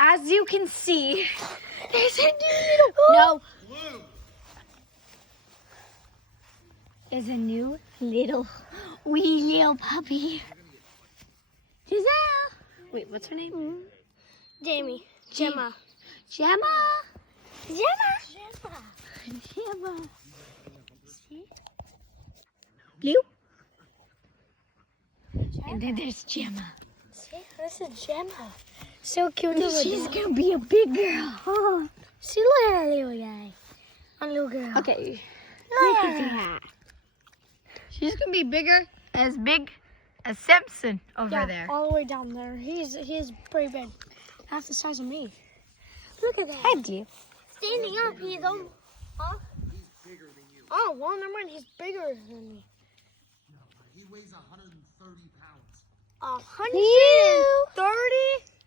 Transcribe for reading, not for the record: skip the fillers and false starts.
as you can see, there's a new little There's a new little wee little puppy. Giselle. Wait, what's her name? Jamie. Gemma. Gemma. Gemma. Gemma. See? Blue. And then there's Gemma. See, this is Gemma. So cute. She's gonna be a big girl. Huh? See, look at that little guy. A little girl. Okay. Look at that. She's gonna be big as Simpson over Yeah, there. all the way down there. He's pretty big. Half the size of me. Look at that. Hi, Blue. Standing up, he's huh? He's bigger than you. Oh, well, never mind. He's bigger than me. He weighs 130 pounds. 130?